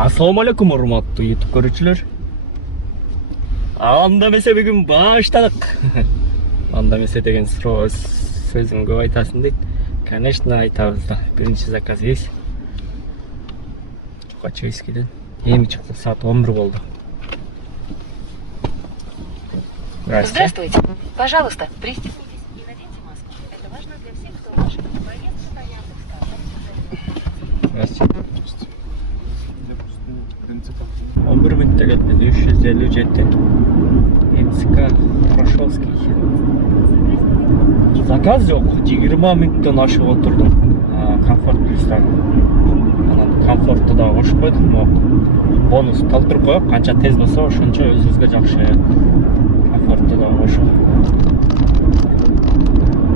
Assalomu alaykum hurmatli YouTube ko'ruvchilar. Анда эмесе бүгүн баштадык. Анда эмесе деген сөзүң көп айтасың дейт. Конечно, айтабыз да. Биринчи заказ есть. Чукачевскийден. Эми чыкты, саат 11 болду. Здравствуйте. Пожалуйста, пристегнитесь и наденьте маску. Это важно для всех, кто в вашей поездке по Яндекс.Кар. Здравствуйте. 11 минутта келди, 357. МСК Прошовский. Заказ жок, 20 мүнөттөн ашып отурдум. Комфорт плюстан. Анан комфортты да кошуп койдум. Бонус толтуруп коюп, канча тез болсо ошончо өзүбүзгө жакшы. Комфортты да кошуп.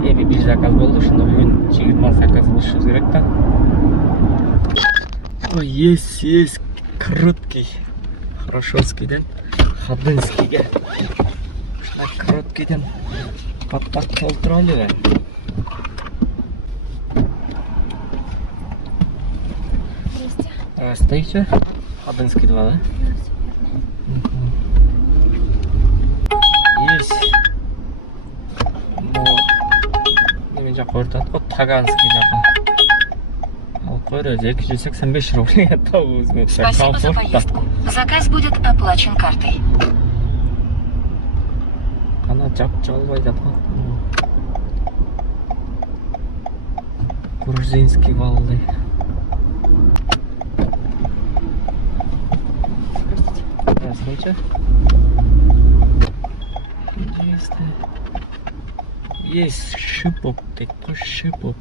Эми бир заказ болду, ошондо бүгүн 20 заказ кылышыбыз керек да. Ой, есть короткий. Хорошовскийден Ходынскийге. Ушундай короткийден паттак толтуралы. Здравствуйте. Ходынский 2, да? Есть. Неме жака ортат го, Таганский жака. Ал койру 285 рублей атабыз. Спасибо за поездку. Заказ будет оплачен картой. Ана жапчалбай жаткан. Грузинский валды. Здравствуйте. Есть шипок, такой шипок.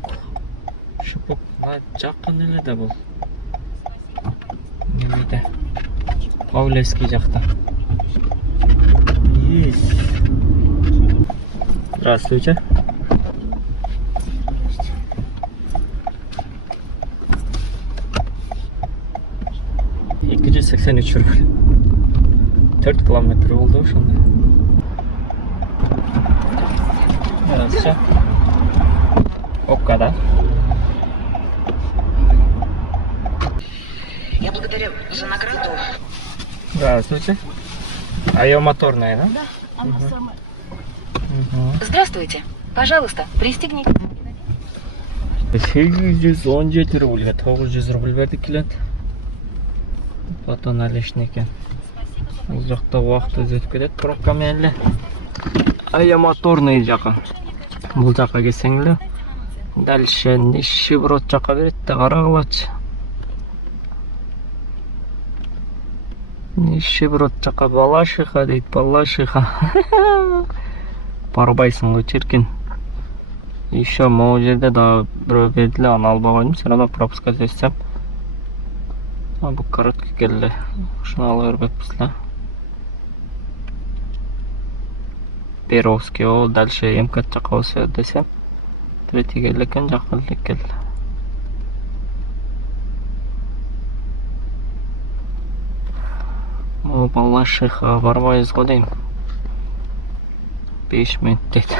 Шипок на жакын эле да бул. Немеде? Павловский жакта. Есть. Здравствуйте. Экинчи 83 рубль. 4 километр болду ошондо. Здравствуйте. Опка, да? Я благодарю за награду. Здравствуйте. А ее моторная, да? Да, она самая. Здравствуйте. Пожалуйста, пристегнитесь. 817 рубльга 900 рубль бердик келет. Потом наличный экен. Бул жакта убакыт өтүп кетет пробка менен эле. Ая моторный жака. Бул жака келсең эле дальше нищеброд жака берет да карагылачы. Нищеброд жака Балашиха дейт, Балашиха. Барбайсың го чиркин. Еще могу жерде да бирөө бердиле, аны албай койдум. Все равно пропуска өтсөм. Бул короткий келди. Ушуну ала бербекпиз да. Перовский, о, дальше МК жака болсо десем. Третий келди экен, жакын эле келди. О, Балашиха барбайбыз го дейм. 5 минут дейт.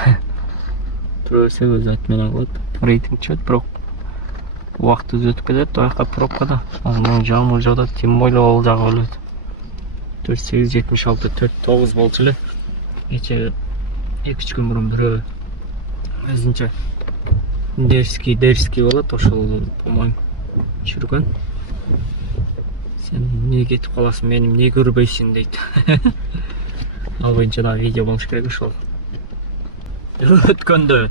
Түрөсө өз ат менен кылат. Рейтинг чөт, бирок убакыт өтүп кетет, аяка пробкада. Анан жамыл жаудат, тем более ал жагы өлөт. 4876 49 болчу эле. Кече 2-3 күн мурун бирөө өзүнчө дерский болот, ошол по-моему жүргөн. Сен эмне кетип каласың, мени эмне көрбөйсүң дейт. Ал боюнча да видео болуш керек ошол. Өткөндө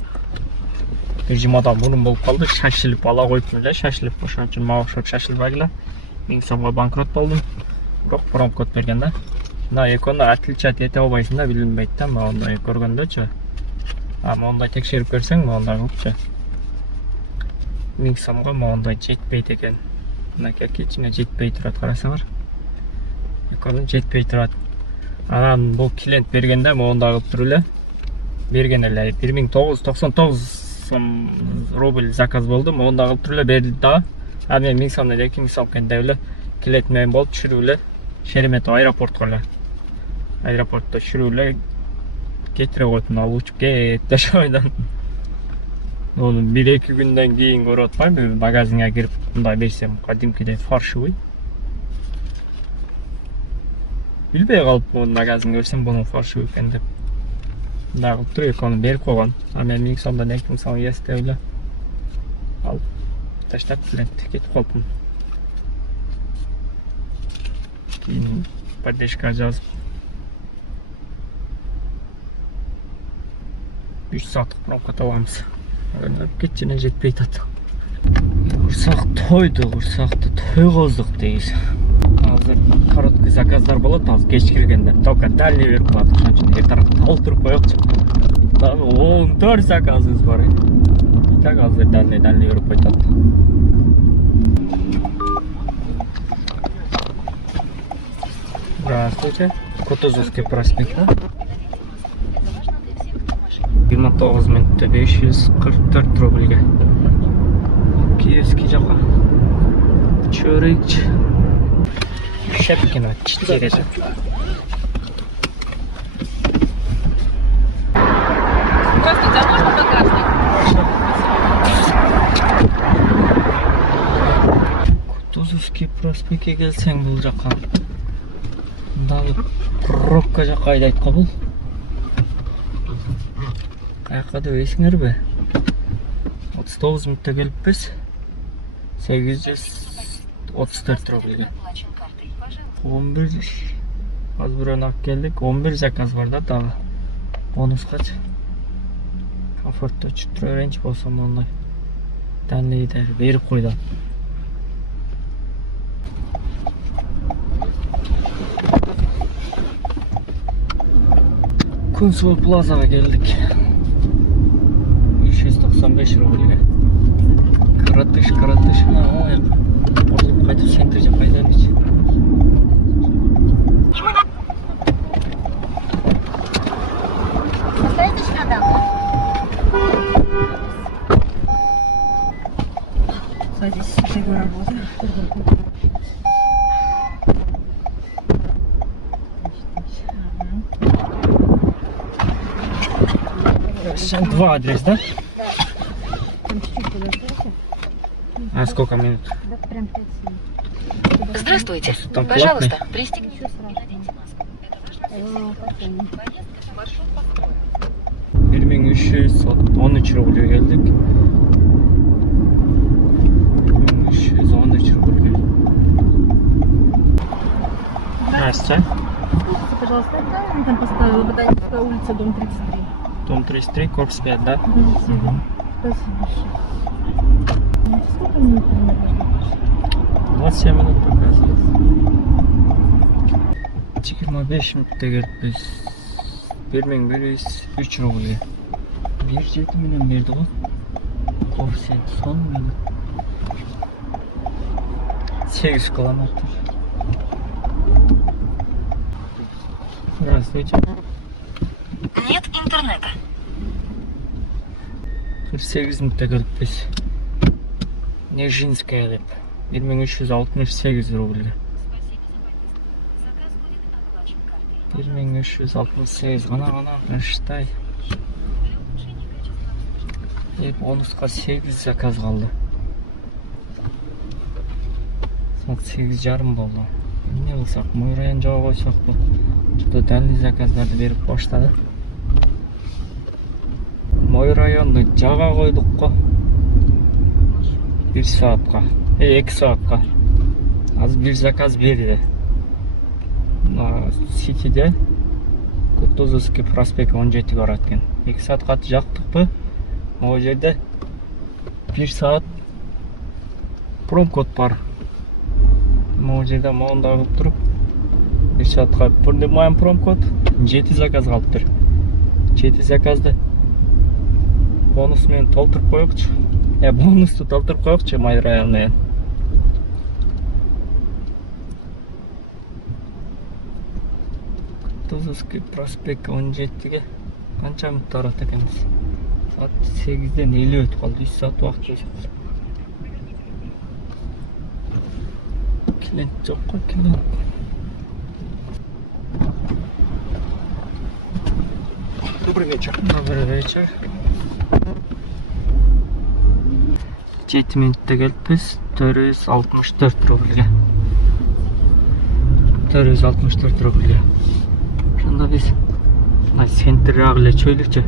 бир жумадан мурун болуп калды, шашылып ала коюптум эле, шашылып ошон үчүн мага окшоп шашылбагыла. 1000 сомго банкрот болдум. Бирок промкод берген да. Да, экөөнү отличать эте албайсың да, билинбейт да, моундай көргөндөчү. Моундай текшерип көрсөң, моундай болчу. 1000 сомго моундай жетпейт экен. Мына кичине жетпей турат, карасаңар. Экөөнү жетпей турат. Анан бул клиент бергенде моундай кылып туруп эле. Берген эле 1999 сом рубль заказ болду, моундай кылып туруп эле берди да. Аны 1000 сомдон 2000 сом экен деп эле клиент менен болуп түшүрүп эле Шереметов аэропортко эле. Аэропортто түшүрүп эле кетире койдум, ал учуп кетти ошойдон. Onu 1-2 günden keyin көрүп атпайм, магазинге кирип мындай берсем, кадимкидей фаршевый. Билбей калыпмын мунун магазин көрсөм бунун фальшивый экен деп. Мындай кылып туруп экөөнү берип койгон. А мен 1000 сомдон 2000 сом ес деп эле алып таштап кетип калыпмын. Кийин поддержка жазып 3 сааттык пробка табамыз. Кетчине жетпей атат. Курсак курсакты тойгоздук дейбиз. Азыр короткий заказдар болот, азыр кеч киргенде. Только дальний берип коет, ошон үчүн эртең толтуруп коёкчу. Дагы 14 заказыбыз бар. Так азыр дальний берип коет. Здравствуйте. Кутузовский проспект. 29 минутта 544 рубльге. Киевский жака. Чөрөкчү. Щепкина 4. Здравствуйте, а можно багажник? Кутузовский проспектке келсең бул жака. Дагы пробка жака айдайт го бул. Каяка дебейсиңерби? 39 минутта келиппиз. 834 рубльге. 11 аз бирөөнү алып келдик. 11 заказ бар да дагы. Бонускачы. Комфортто учуп тура берейинчи болсо мондай. Дальныйды берип койду. Күнсу плазага келдик. 395 рубльге. Каратыш. Ой. Может кайтып центр жака айдайлычы. Оставите чемодан. Садись, я работаю. Сейчас 2 адреса, да? Да. Там чуть-чуть подождите. А сколько минут? Да, прям 5 минут. Здравствуйте. Там Пожалуйста, платный? пристегнитесь и наденьте маску. Это важно для всех, кто поездка, маршрут построен. 1313 рубль geldik. 1313 рубль. Здравствуйте. Пожалуйста, это там поставила Ботаническая улица, дом 33. Дом 33, корпус 5, да? Спасибо. Спасибо. Сколько минут примерно? 27 минут показывает. 25 минутта келиппиз. 1103 рубль. 1,7 миллион берди го. Коэффициент сон минут. 8 километр. Здравствуйте. Нет интернета. 48 минутта келиппиз. Нежинская деп. 1368 рубль. Заказ будет оплачен картой. 1368 гана каштай. Бонуска 8 заказ калды. 8,5 болду. Эмне кылсак, мой район жаба койсокпу? Жада дальний заказдарды берип баштады. Мой районду жага койдук го. 1 саатка, 2 саатка. Азыр 1 заказ берди. Ситиде Кутузовский проспект 17 барат экен. 2 саат каты жактыкпы? Могу жерде 1 саат промкод бар. Могу жерде моунда кылып туруп 1 саатка моюн промкод 7 заказ калыптыр. 7 заказды бонус менен толтуруп коёкчу. Бонусту толтуруп коёкчу мой район. Кутузовский проспект 17ге канча минут барат экенбиз? Saat 8'den 50 ötüp kaldı. 3 saat vakit geçti. Klient çok klient. Добрый вечер. Добрый вечер. 7 minutda gelipmiz. 464 rublga. 464 рубль. Ошондо биз центрге эле чөйлүкчү.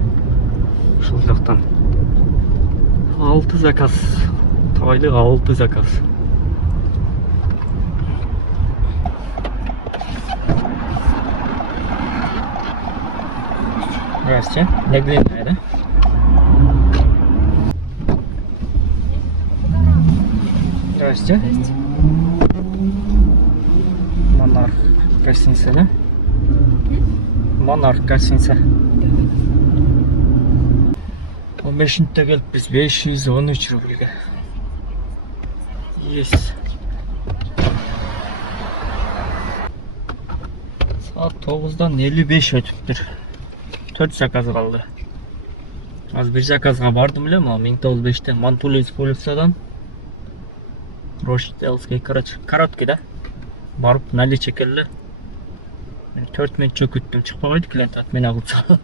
Ушул жактан 6 заказ. Табайлык 6 заказ. Здравствуйте. Не длинная, да? Здравствуйте. Монарх гостиница, да? Монарх гостиница. 15-те келип биз 513 рубльге. Есть. Saat 9'dan 55 өтүптүр. 4 заказ калды. Аз бир заказга бардым эле, 1095-тен Мантулис улицадан. Роштелский, короткий, да? Барып наличие келди. Мен 4 мүнөт күттүм, чыкпай койду, клиент отмена кылса.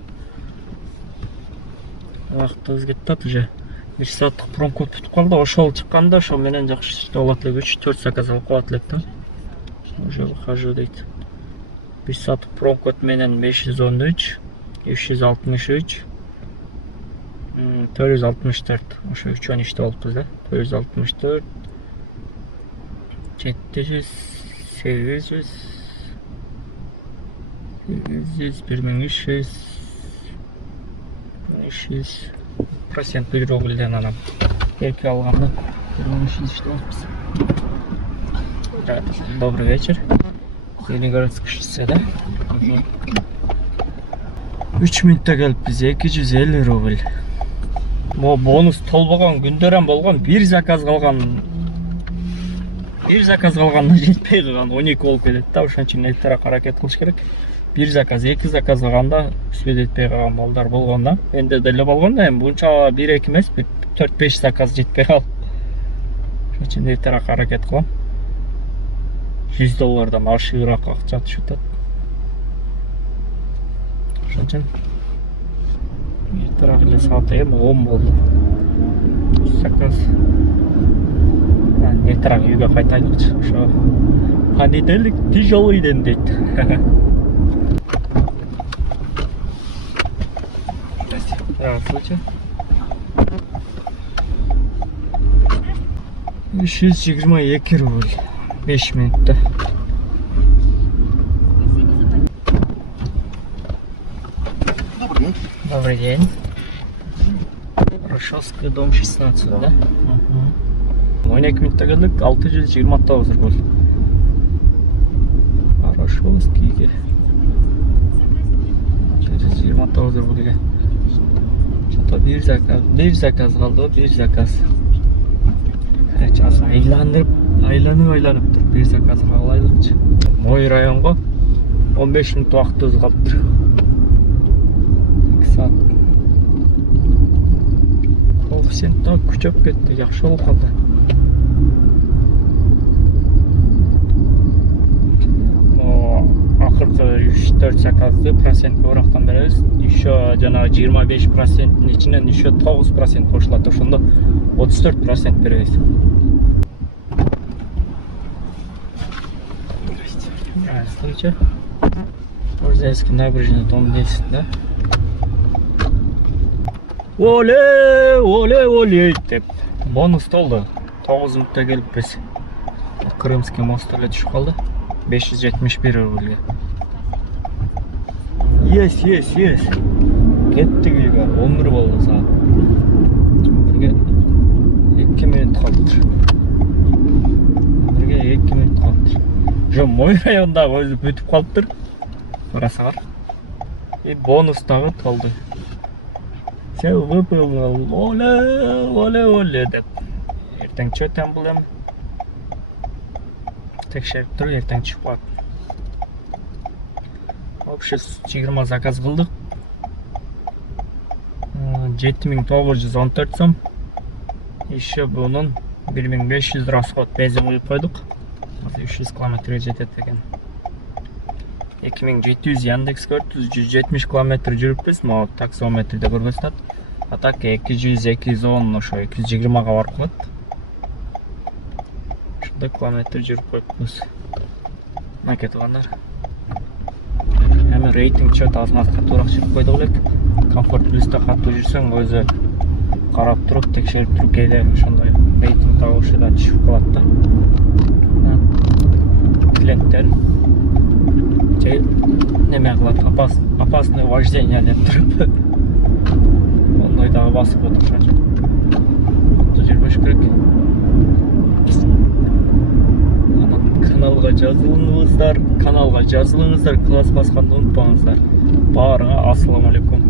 Вакытыбыз кетти уже. 1 сааттык промкод бүтүп калды. Ошол чыкканда, ошол менен жакшы иштеп болот элек, 3-4 заказ алып коет элек да. Уже выхожу дейт. 1 сааттык промкод менен 513, 363, 464. Ошо үчөө иштеп болуппуз да. 464, 700, 800, 1300, 1300 процент бир рубльден анам. Эрке алганда 1300 иштеп болуппуз. Добрый вечер. Зеленогородский шоссе, да? 3 мүнөттө келиппиз, 250 рубль. Бонус толбогон күндөрүм болгон, бир заказ калган. Бир заказ калганда жетпей калган, 12 болуп кетет да, ошон үчүн эртерээк аракет кылыш керек. Бир заказ, 2 заказ калганда үспөй жетпей калган балдар болгон да. Менде деле болгон да, эми бунча 1-2 эмес, 4-5 заказ жетпей калды. Ошон үчүн эртерээк аракет кылам. $100 ашыгыраак акча түшүп атат. Ошон үчүн эртерээк эле саат 10 болду. Заказ. Эртерээк үйгө кайтайлыкчы. Ошо понедельник тяжелый ден дейт. Здравствуйте. 322 рубль. 5 мүнөттө. Добрый день. Рошовский дом 16, да? 12 мүнөттө келдик, 629 рубль. Рошовскийге 629 рубльге. Шото бир заказ калды, бир заказ. Карачасы айланып тур, бир заказ калайлыкчы. Мой районго 15 мүнөт убактыбыз калыптыр. 2 саат. Коэффициент так күчөп кетти, жакшы болуп калды. Акыркы 3-4 заказды процент көбүрөөктөн беребиз. Еще жана 25%-ин ичинен еще 9% кошулат. Ошондо 34% беребиз. Здравствуйте. Орзайский набережный, дом 10, да? Оле деп бонус толду. 9 мүнөттө келиппиз. Крымский мост эле түшүп калды. 571 рубльге. Yes. Кеттик үйгө. 11 болду саат. Бирге 2 мүнөт калды. Бирге 2 мүнөт калды. Жо мой районда өзү бүтүп калыптыр. Барасыңар. И бонус дагы толду. Все выполнил. Оле деп. Эртең чөтөн бул эми. Текшерип туруп, эртең чыгып калат. Вообще 20 заказ кылдык. 7914 сом. Еще бунун 1500 расход бензин куюп койдук. 300 км жетет экен. 2700 Яндекс көрдүз, 170 км жүрүппүз, могу таксометрде көрсөтөт. А так 200, 210, ошо 220 га барып калат. Ушундай километр жүрүп коюппуз. Накетівандар. Әмі рейтинг чөт азын қатырақ шығып қойды олек. Комфорт плюста қатты жүрсең, өзі қарап тұрып, текшеріп тұрып кейде ошондай рейтинг тауышыдан түшіп қалады да. Клиенттер жай неме қылады, опасное вождение деп тұрып. Ондайдағы басып отырған жоқ. Қатты жүрмеш керек. Каналға жазылыңыздар, класс басқанды ұмытпаңыздар. Барыңа ассаламу алейкум.